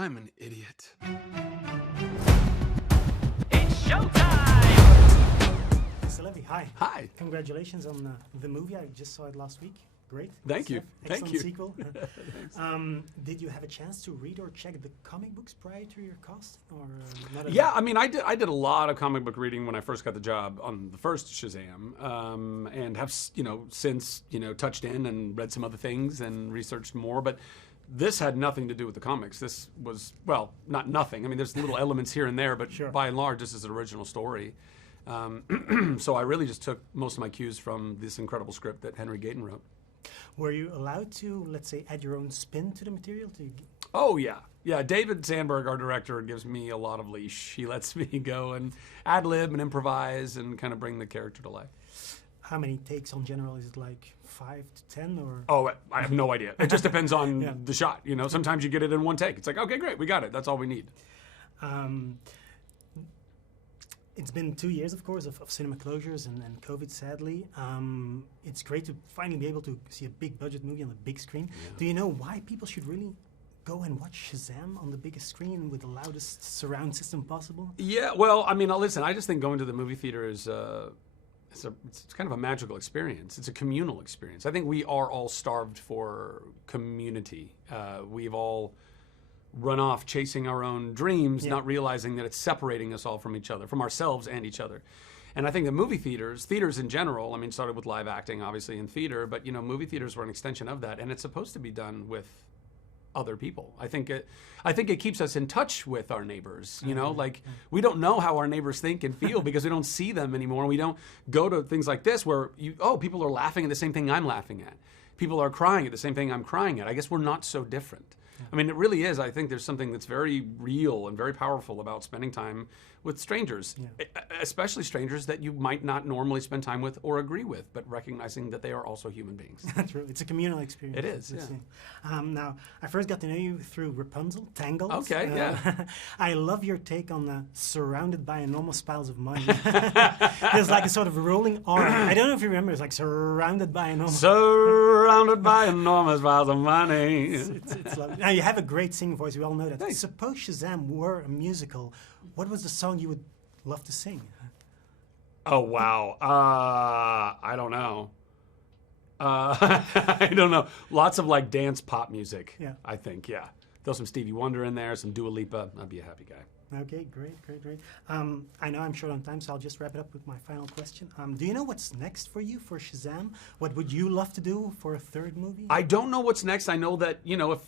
I'm an idiot. It's showtime! Mr. Levi, hi. Hi. Congratulations on the movie. I just saw it last week. Great. Thank you. Excellent Thank you. sequel. Did you have a chance to read or check the comic books prior to your casting, or not? Yeah, I mean, I did a lot of comic book reading when I first got the job on the first Shazam, and have since touched in and read some other things and researched more. But this had nothing to do with the comics. This was, well, not nothing. I mean, there's little elements here and there, but Sure. by and large, this is an original story. So I really just took most of my cues from this incredible script that Henry Gayden wrote. Were you allowed to, let's say, add your own spin to the material? Oh, yeah. Yeah, David Sandberg, our director, gives me a lot of leash. He lets me go and ad-lib and improvise and kind of bring the character to life. How many takes on general? Is it like 5 to 10 or? Oh, I have no idea. It just depends on Yeah. the shot. Sometimes you get it in one take. It's like, okay, great, we got it. That's all we need. It's been 2 years, of course, of cinema closures and COVID, sadly. It's great to finally be able to see a big budget movie on the big screen. Yeah. Do you know why people should really go and watch Shazam on the biggest screen with the loudest surround system possible? Yeah, well, I mean, listen, I just think going to the movie theater is it's kind of a magical experience. It's a communal experience. I think we are all starved for community. We've all run off chasing our own dreams, not realizing that it's separating us all from each other, from ourselves and each other. And I think the movie theaters in general, I mean, started with live acting, obviously, in theater, but, movie theaters were an extension of that, and it's supposed to be done with other people. I think it keeps us in touch with our neighbors, we don't know how our neighbors think and feel because we don't see them anymore. We don't go to things like this where people are laughing at the same thing I'm laughing at. People are crying at the same thing I'm crying at. I guess we're not so different. I mean, it really is. I think there's something that's very real and very powerful about spending time with strangers, especially strangers that you might not normally spend time with or agree with, but recognizing that they are also human beings. True. It's a communal experience. It is, yeah. Now, I first got to know you through Rapunzel, Tangled. Okay, yeah. I love your take on surrounded by enormous piles of money. There's like a sort of rolling R. I don't know if you remember, it's like surrounded by enormous... Surrounded by enormous piles of money. It's lovely. Now, you have a great singing voice. We all know that. Thanks. Suppose Shazam were a musical. What was the song you would love to sing? Oh, wow. I don't know. I don't know. Lots of like dance pop music, I think, yeah. Throw some Stevie Wonder in there, some Dua Lipa. I'd be a happy guy. Okay, great. I know I'm short on time, so I'll just wrap it up with my final question. Do you know what's next for you for Shazam? What would you love to do for a third movie? I don't know what's next. I know that,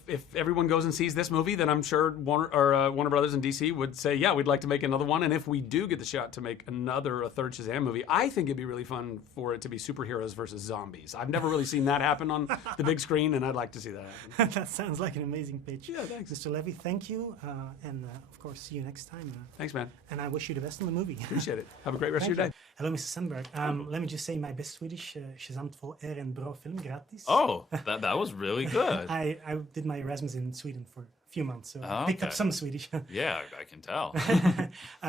if everyone goes and sees this movie, then I'm sure Warner Brothers and DC would say, yeah, we'd like to make another one. And if we do get the shot to make a third Shazam movie, I think it'd be really fun for it to be superheroes versus zombies. I've never really seen that happen on the big screen, and I'd like to see that happen. That sounds like an amazing pitch. Yeah, thanks. Mr. Levi, thank you. And of course, see you next time. Thanks, man. And I wish you the best in the movie. Appreciate it. Have a great rest of your day. Hello, Mr. Sandberg. Let me just say my best Swedish. Shazam 2 är en bra film, gratis. Oh, that was really good. I did my Erasmus in Sweden for a few months, so I picked up Okay. some Swedish. Yeah, I can tell.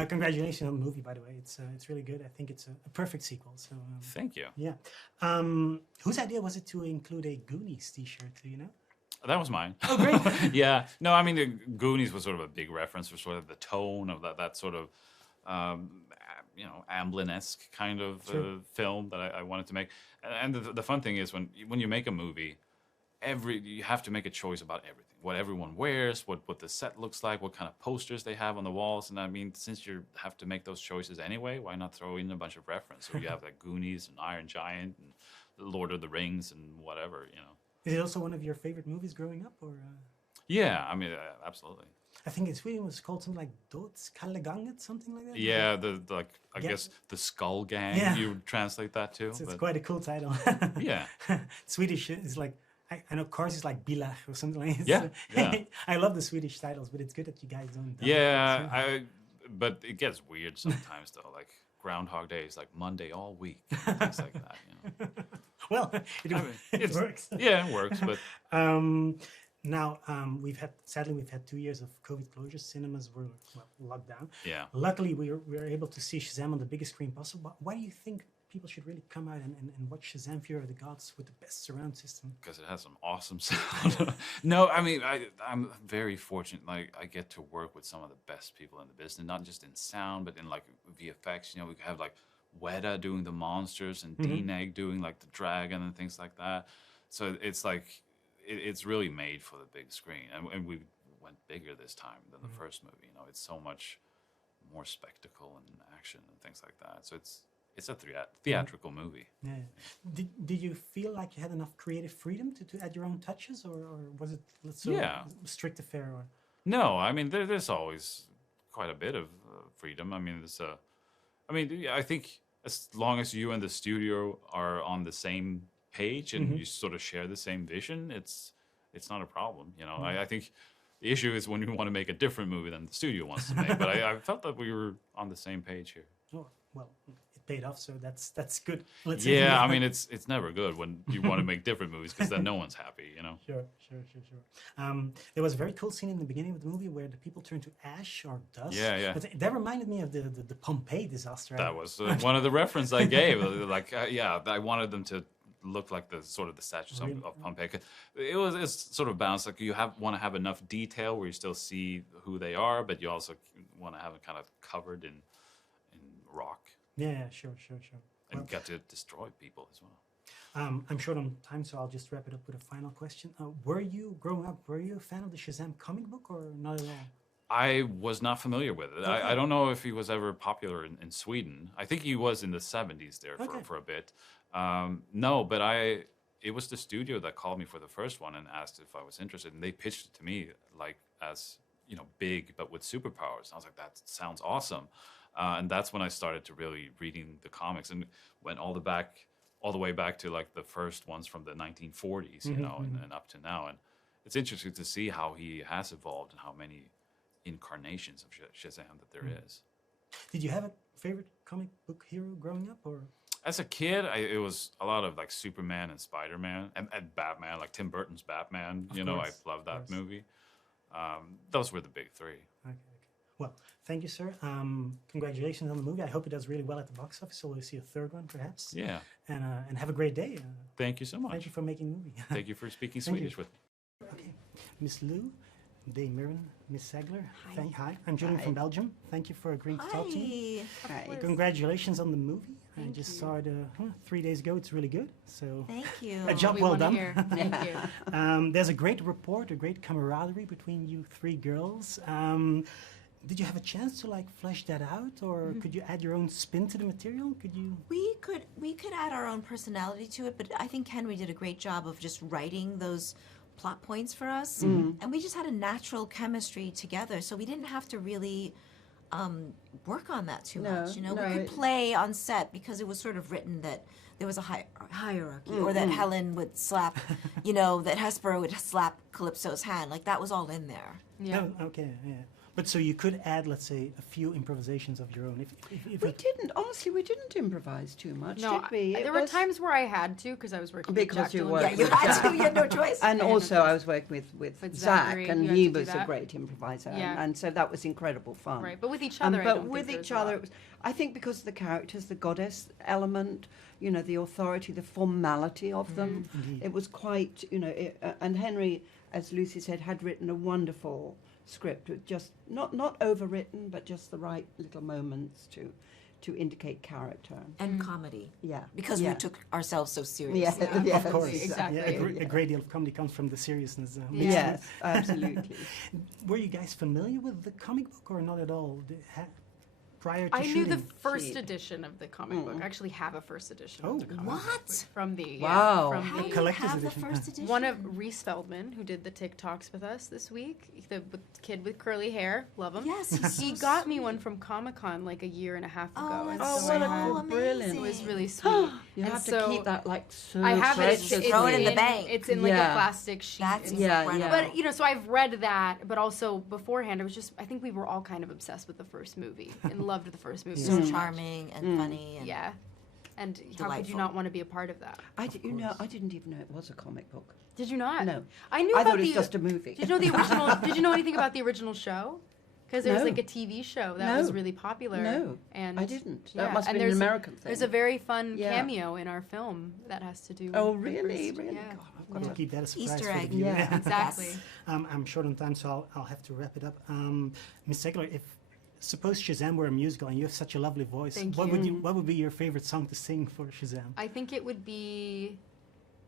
Congratulations on the movie, by the way. It's really good. I think it's a perfect sequel. So Thank you. yeah. Whose idea was it to include a Goonies T-shirt? Do you know? That was mine. Oh, great. Yeah. No, I mean, the Goonies was sort of a big reference for sort of the tone of that sort of, Amblin-esque kind of film that I wanted to make. And the fun thing is when you make a movie, you have to make a choice about everything. What everyone wears, what the set looks like, what kind of posters they have on the walls. And I mean, since you have to make those choices anyway, why not throw in a bunch of reference? So you have like Goonies and Iron Giant and The Lord of the Rings and whatever, Is it also one of your favorite movies growing up, or? Yeah, I mean, absolutely. I think in Sweden it was called something like Dödskalleganget, something like that. Yeah, I guess the Skull Gang. Yeah. You would translate that too. It's quite a cool title. Yeah. Swedish is like I know Kars is like Bilar or something like that. Yeah. I love the Swedish titles, but it's good that you guys don't. Yeah, but it gets weird sometimes though. Like Groundhog Day is like Monday all week, things like that. Well, it works. Yeah, it works. But now we've had 2 years of COVID closures. Cinemas were locked down. yeah, Luckily, we were able to see Shazam on the biggest screen possible. But why do you think people should really come out and watch Shazam: Fury of the Gods with the best surround system? Because it has some awesome sound. No, I mean, I'm very fortunate. Like, I get to work with some of the best people in the business, not just in sound, but in like VFX. You know, we have like Weta doing the monsters and D-Neg doing like the dragon and things like that. So it's like, it's really made for the big screen. And we went bigger this time than the first movie. You know, it's so much more spectacle and action and things like that. So it's a theatrical movie. Yeah. Did you feel like you had enough creative freedom to add your own touches, or was it strict affair? Or? No, I mean there's always quite a bit of freedom. I mean I think as long as you and the studio are on the same page and you sort of share the same vision, it's not a problem. You know, I think the issue is when you want to make a different movie than the studio wants to make. But I felt that we were on the same page here. Oh, well, it paid off, so that's good. Yeah, I mean, it's never good when you want to make different movies because then no one's happy, you know? Sure. There was a very cool scene in the beginning of the movie where the people turn to ash or dust. Yeah. But that reminded me of the Pompeii disaster. That was one of the references I gave. I wanted them to look like the statues of Pompeii. It's sort of balanced. Like you want to have enough detail where you still see who they are, but you also want to have it kind of covered in rock. Yeah, sure. And get to destroy people as well. I'm short on time, so I'll just wrap it up with a final question. Were you a fan of the Shazam comic book or not at all? I was not familiar with it. I don't know if he was ever popular in Sweden. I think he was in the 70s there for a bit. No, but it was the studio that called me for the first one and asked if I was interested, and they pitched it to me like as, you know, big but with superpowers. I was like, that sounds awesome, and that's when I started to really reading the comics and went all the way back to like the first ones from the 1940s, you know, and up to now. And it's interesting to see how he has evolved and how many incarnations of Shazam that there is. Did you have a favorite comic book hero growing up, or? As a kid, it was a lot of like Superman and Spider-Man and Batman, like Tim Burton's Batman. Of you know, course, I love that movie. Those were the big three. Okay. Well, thank you, sir. Congratulations on the movie. I hope it does really well at the box office, so we'll see a third one, perhaps. Yeah. And have a great day. Thank you so much. Thank you for making the movie. Thank you for speaking Thank Swedish you. with me. Okay. Miss Lou, Day Mirren, Miss Sagler. Hi. Hi. I'm Julian Hi. from Belgium. Thank you for agreeing to talk to me. Hi. Congratulations on the movie. I Thank just you. saw it 3 days ago. It's really good. So Thank you. a job We well wanna done. hear. Thank you. There's a great rapport, a great camaraderie between you three girls. Did you have a chance to like flesh that out, or could you add your own spin to the material? Could you? We could add our own personality to it, but I think Henry did a great job of just writing those plot points for us, and we just had a natural chemistry together, so we didn't have to really work on that too much. You know, we could play on set because it was sort of written that there was a hierarchy, or that Helen would slap, you know, that Hesper would slap Calypso's hand. Like that was all in there. Yeah. Oh, okay. Yeah. But so you could add, let's say, a few improvisations of your own. If We didn't, honestly, we didn't improvise too much, No, did we? there were times where I had to because I was working Because with Jack you Dylan. were- Yeah, you had to. You had no choice. And I had no also, choice. I was working with With Zach, Zachary, and you had he to do was a that. great improviser, Yeah. and so that was incredible fun. Right, but with each other, I don't but think with there's each a other, lot. it was, I think because of the characters, the goddess element, you know, the authority, the formality of them, it was quite, you know, and Henry, as Lucy said, had written a wonderful script with just not overwritten, but just the right little moments to indicate character. And comedy. Yeah, Because yeah. we took ourselves so seriously. Yeah, Yeah. of course, Exactly. yeah, a great deal of comedy comes from the seriousness. mixed Yes, absolutely. with- Were you guys familiar with the comic book or not at all? Prior to I knew shooting? the first She- edition of the comic book. I actually have a first edition Oh. of the comic book What? from the Wow. from How the do you collector's have the edition. first edition? one of Reese Feldman, who did the TikToks with us this week, the kid with curly hair, love him. Yes, he's He so got me sweet. one from Comic-Con like a year and a half ago. Oh, and that's Oh, so what I a had- cool, brilliant. It was really sweet. You And have so to keep that like so I have it. precious. Throw it in the bank. It's in like Yeah. a plastic sheet. That's and Yeah, incredible. yeah. But you know, so I've read that, but also beforehand, I was just I think we were all kind of obsessed with the first movie and loved the first movie. So much. charming and funny. And Yeah. And how could Delightful. you not want to be a part of that? I didn't even know it was a comic book. Did you not? No. I knew I about thought it was the just a movie. Did you know the original did you know anything about the original show? Because there's No. like a TV show that was No. really popular. No, and I didn't. yeah, That must have and been an there's- American thing. There's a very fun Yeah. cameo in our film that has to do. Oh, with the really? first- Really? Yeah. God, I've got We'll to keep that a surprise Easter for the egg. viewer. Yeah. Exactly. I'm short on time, so I'll have to wrap it up. Ms. Zegler, if suppose Shazam were a musical and you have such a lovely voice, Thank what you. would be your favorite song to sing for Shazam? I think it would be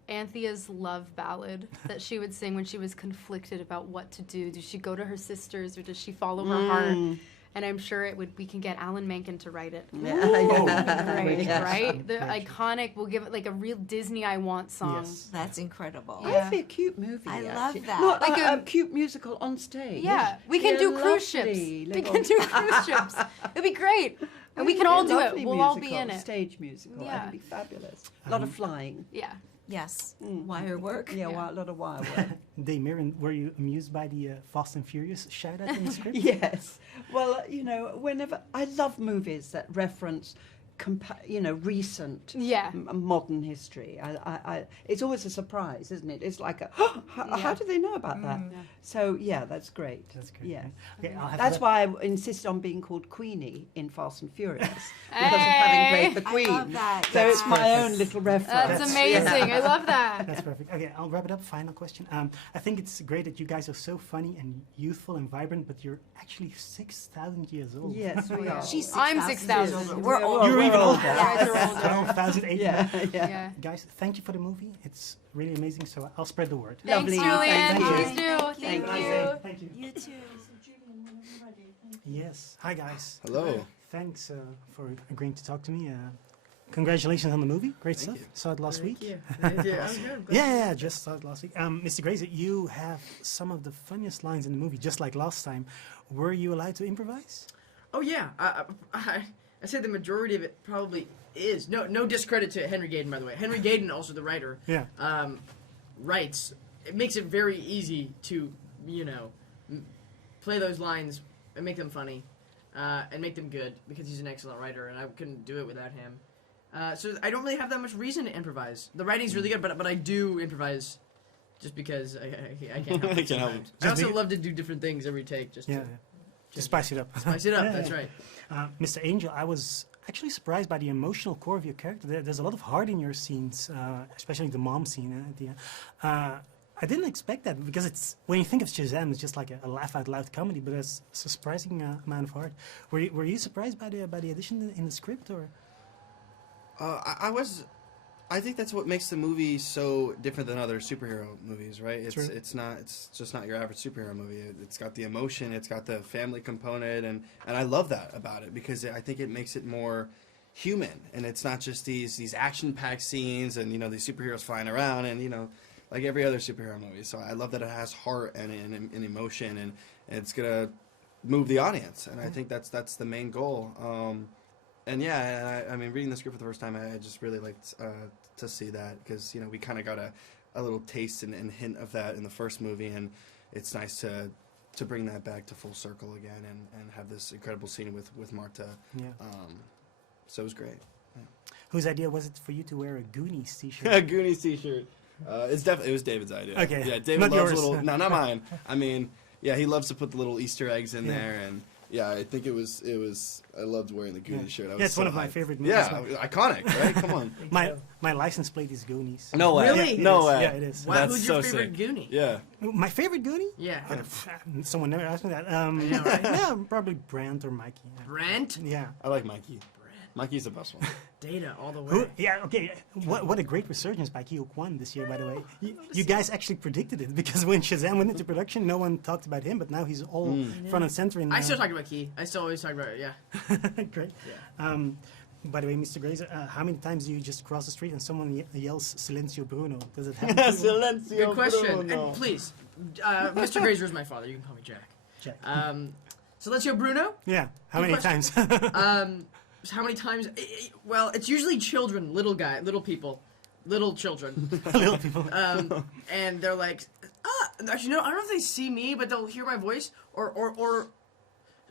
Anthea's love ballad that she would sing when she was conflicted about what to do. Does she go to her sisters or does she follow her heart? And I'm sure we can get Alan Menken to write it. Great, Yes. right? The Great. iconic, we'll give it like a real Disney I Want song. Yes. That's incredible. Yeah. That'd be a cute movie. I actually. love that. Not Like a a- cute musical on stage. Yeah, we can Be a do cruise ships. lovely We little- can do cruise ships. It'd be great. And we can all do it. Lovely We'll all be musical, in it. Stage musical. Yeah. That'd be fabulous. A lot of flying. Yeah. Yes. Wire work. Yeah, Yeah. a lot of wire work. Damien, were you amused by the Fast and Furious shout out in the script? Yes. Well, whenever I love movies that reference, recent, Yeah. modern history. It's always a surprise, isn't it? It's like how Yeah. do they know about that? Yeah. So yeah, that's great. That's great. Yeah. Okay, I'll have That's to why I insisted on being called Queenie in Fast and Furious because of having played the I Queen. love that. So it's my perfect. own little reference. That's amazing. I love that. That's perfect. Okay, I'll wrap it up. Final question. I think it's great that you guys are so funny and youthful and vibrant, but you're actually 6,000 years old. Yes, we are. She's I'm 6,000 6,000. years older. We're old. You're even older. Yeah, Guys are older. 12,800. Yeah, yeah. Yeah. Guys, thank you for the movie. It's really amazing. So I'll spread the word. Thanks, Lovely. Julian. Thank you. Please do. Thank Thank you. you. Thank you. You too. Yes. Hi, guys. Hello. Thanks for agreeing to talk to me. Congratulations on the movie. Great stuff. you. Saw it last week. Thank you. I'm good. Yeah, just saw it last week. Mr. Grazer, you have some of the funniest lines in the movie, just like last time. Were you allowed to improvise? Oh yeah, I say the majority of it probably is. No discredit to Henry Gayden, by the way. Henry Gayden, also the writer, Yeah. writes. It makes it very easy to play those lines and make them funny, and make them good because he's an excellent writer, and I couldn't do it without him. So I don't really have that much reason to imprise. The writing's really good, but I do improvise just because I can't help I it. can't help sometimes. it. I also Just be- love to do different things every take, just Yeah. to To spice it up. spice it up. Yeah, That's yeah. right. Mr. Angel, I was actually surprised by the emotional core of your character. There's a lot of heart in your scenes, especially the mom scene at the end. I didn't expect that because it's when you think of Shazam, it's just like a laugh out loud comedy, but there's a surprising amount of heart. Were you surprised by the addition in the script, or? I was. I think that's what makes the movie so different than other superhero movies, right? It's True. it's just not your average superhero movie. It's got the emotion, it's got the family component, and I love that about it because I think it makes it more human, and it's not just these action-packed scenes and these superheroes flying around and like every other superhero movie. So I love that it has heart and emotion, and it's gonna move the audience, and I think that's the main goal. And yeah, I mean, reading the script for the first time, I just really liked to see that because we kind of got a little taste and hint of that in the first movie, and it's nice to bring that back to full circle again and have this incredible scene with Marta. Yeah. So it was great. Whose idea was it for you to wear a Goonies Yeah. T-shirt? Goonies T-shirt. It was David's idea. Okay. Yeah, David Not loves yours. little. No, not mine. I mean, yeah, he loves to put the little Easter eggs in Yeah. there, and yeah, I think it was. I loved wearing the Goonies shirt. I was Yeah, it's one so of my hyped. favorite movies. Yeah, iconic, right? Come on. My license plate is Goonies. No way. Really? Yeah, it No is. way. Yeah, it is. Wow, That's who's your so favorite sick. Goonie? Yeah. My favorite Goonie? Yeah. Someone never asked me that. know, right? Yeah, probably Brant or Mikey. Brent? Yeah. I like Mikey. Mikey's the best one. Data all the way. Who, yeah, okay. What a great resurgence by Ki Kwan this year, by the way. You guys actually predicted it because when Shazam went into production, no one talked about him, but now he's all front and center. In, I still talk about Key. I still always talk about it, yeah. Great. By the way, Mr. Grazer, how many times do you just cross the street and someone yells "Silencio Bruno"? Does it happen? to you? Silencio Good question. Bruno. And please, Mr. Grazer is my father. You can call me Jack. Check. Silencio Bruno? Yeah. How Good many question. times? How many times? Well, it's usually children, little people, little children. Little people. And they're like, actually, no, I don't know if they see me, but they'll hear my voice, or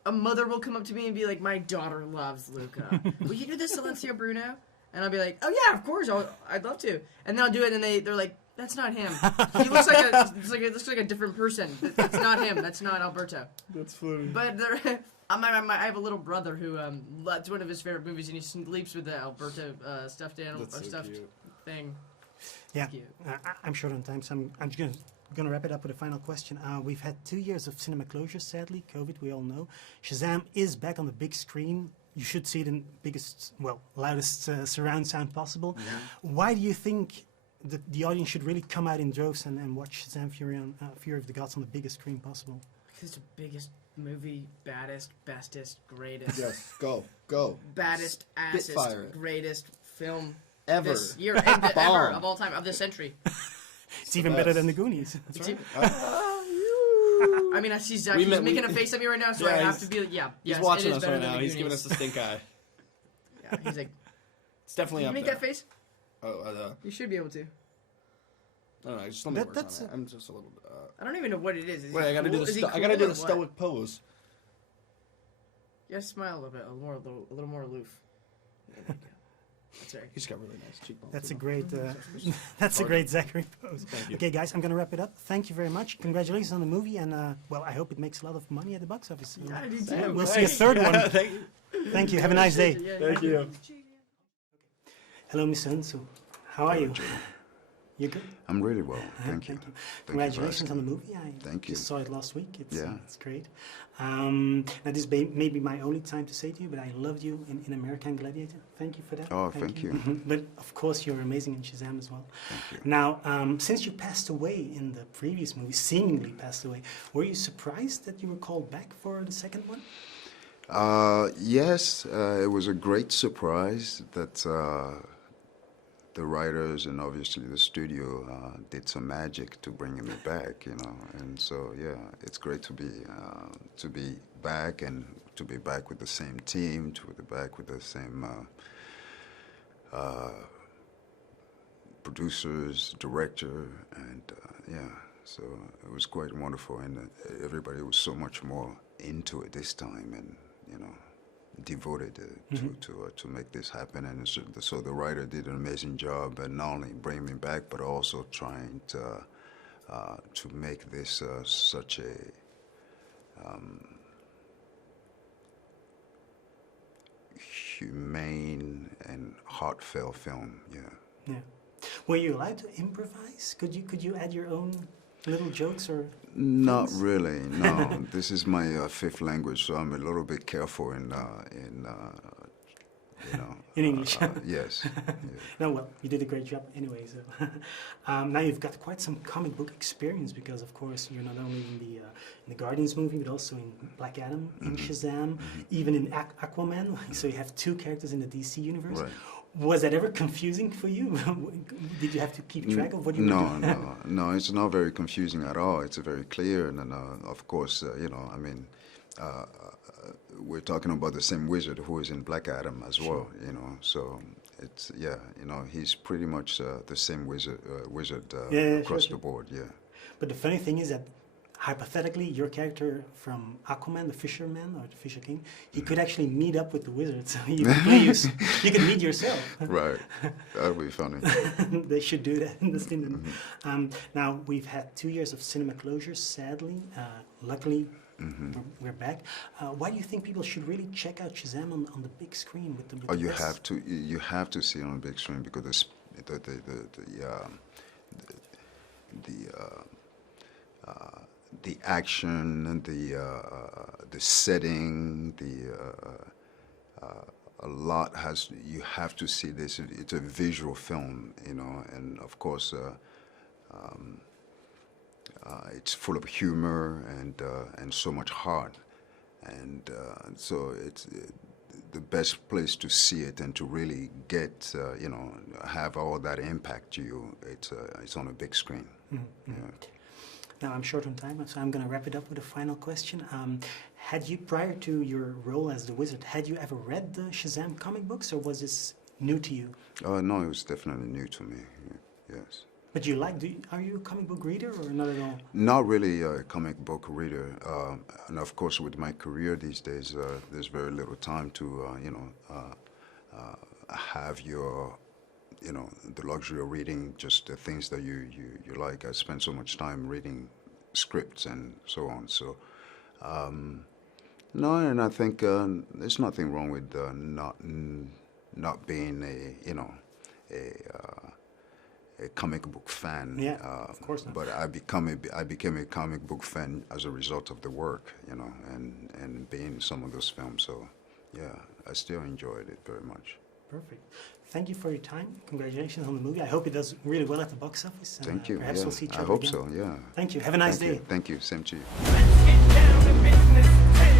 a mother will come up to me and be like, my daughter loves Luca. Will you do this, Silencio Bruno? And I'll be like, oh yeah, of course, I'd love to. And they'll do it, and they're like, That's not him. He looks like a different person. That's not him. That's not Alberto. That's funny. But I have a little brother who that's one of his favorite movies, and he sleeps with the Alberto stuffed animal or That's so stuffed cute. thing. Yeah, Cute. I'm short on time, so I'm just gonna wrap it up with a final question. We've had 2 years of cinema closure, sadly, COVID, we all know. Shazam is back on the big screen. You should see it in biggest, well, loudest surround sound possible. Why do you think the audience should really come out in droves and watch Shazam Fury of the Gods on the biggest screen possible? Because it's the biggest movie, baddest, bestest, greatest. Yes, go. Baddest, assest, Spitfire it. greatest film Ever. this year, and ever Bomb. of all time, of this century. It's even better than the Goonies. It's even- I mean, I see Zach. We He's met- making we- a face at me right now, so Yeah, I have he's- to be like, yeah. He's yes, watching it is us better right than now. the He's giving Goonies. us the stink eye. Yeah, he's like, It's definitely you up make there. that face? Oh, You should be able to. I don't know. Just let me work that's on it. I'm just a little. I don't even know what it is. Is he Wait, I gotta cool? do the. Is he I gotta cool do or the what? stoic pose. You gotta smile a little bit, a little more aloof. There you go. That's right. He's got really nice cheekbones. That's a you know. great, that's a great Zachary pose. Thank you. Okay, guys, I'm gonna wrap it up. Thank you very much. Congratulations on the movie, and well, I hope it makes a lot of money at the box office. Yeah, I do too. We'll see a third one. Thank you. Thank you. Have a nice day. Yeah, Thank you. Hello, Mr. Hounsou. How are you? You good? I'm really well, thank you. Thank you. Thank you for Congratulations on asking. the movie. I Thank you. just saw it last week. It's great. Now, this may be my only time to say to you, but I loved you in American Gladiator. Thank you for that. Oh, thank you. Mhm. But of course, you're amazing in Shazam as well. Thank you. Now, since you passed away in the previous movie, seemingly passed away, were you surprised that you were called back for the second one? Yes, it was a great surprise that the writers and obviously the studio did some magic to bringing me back, you know. And so, yeah, it's great to be back and to be back with the same team, to be back with the same producers, director, and yeah. So it was quite wonderful, and everybody was so much more into it this time, and you know, devoted to make this happen. And so the writer did an amazing job, and not only bring me back, but also trying to make this such a humane and heartfelt film. Yeah. Yeah. Were you allowed to improvise? Could you add your own little jokes or? Not things? really. No, this is my fifth language, so I'm a little bit careful in you know. In English. Yes. Yeah. No, well, you did a great job anyway. So now you've got quite some comic book experience because, of course, you're not only in the Guardians movie, but also in Black Adam, in Shazam, even in Aquaman. So you have two characters in the DC universe. Right. Was that ever confusing for you? Did you have to keep track of what you were doing? No, it's not very confusing at all. It's very clear, and of course, you know, I mean, we're talking about the same wizard who is in Black Adam as well, you know. So it's you know, he's pretty much the same wizard across the board, yeah. But the funny thing is that hypothetically, your character from Aquaman, the Fisherman or the Fisher King, he could actually meet up with the wizard. So you could meet yourself. Right, that'd be funny. They should do that in the cinema. Now we've had 2 years of cinema closures. Sadly, luckily. We're back. Why do you think people should really check out Shazam on the big screen with the? With Oh, the you best- have to. You have to see it on the big screen because the action and the setting, a lot has. You have to see this. It's a visual film, you know, and of course. It's full of humor and so much heart, and so it's the best place to see it and to really get you know, have all that impact to you. It's on a big screen. Yeah. Now I'm short on time, so I'm going to wrap it up with a final question. Had you, prior to your role as the wizard, had you ever read the Shazam comic books, or was this new to you? No, it was definitely new to me. Yes. But are you a comic book reader or not at all? Not really a comic book reader, and of course, with my career these days, there's very little time to, you know, have your you know, the luxury of reading just the things that you like. I spend so much time reading scripts and so on. So, no, and I think there's nothing wrong with not being a comic book fan. Yeah, of course not. But I became a comic book fan as a result of the work, you know, and being in some of those films. So, yeah, I still enjoyed it very much. Perfect. Thank you for your time. Congratulations on the movie. I hope it does really well at the box office. And, Thank you. Perhaps Yeah, we'll see each I other hope again. so. Yeah. Thank you. Have a nice Thank day. you. Thank you. Same to you. Let's get down to business.